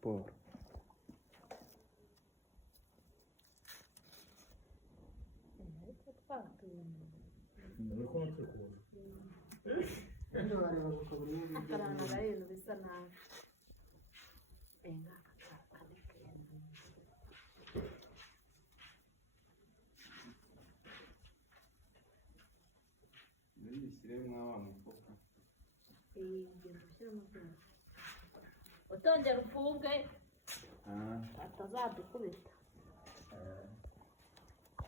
Paul. Nuko natukura. Ndio wale wakubaliana akaranga rero bisa nabi benga Bishyiremo wa mufuka. utongera ufunge atazadukubita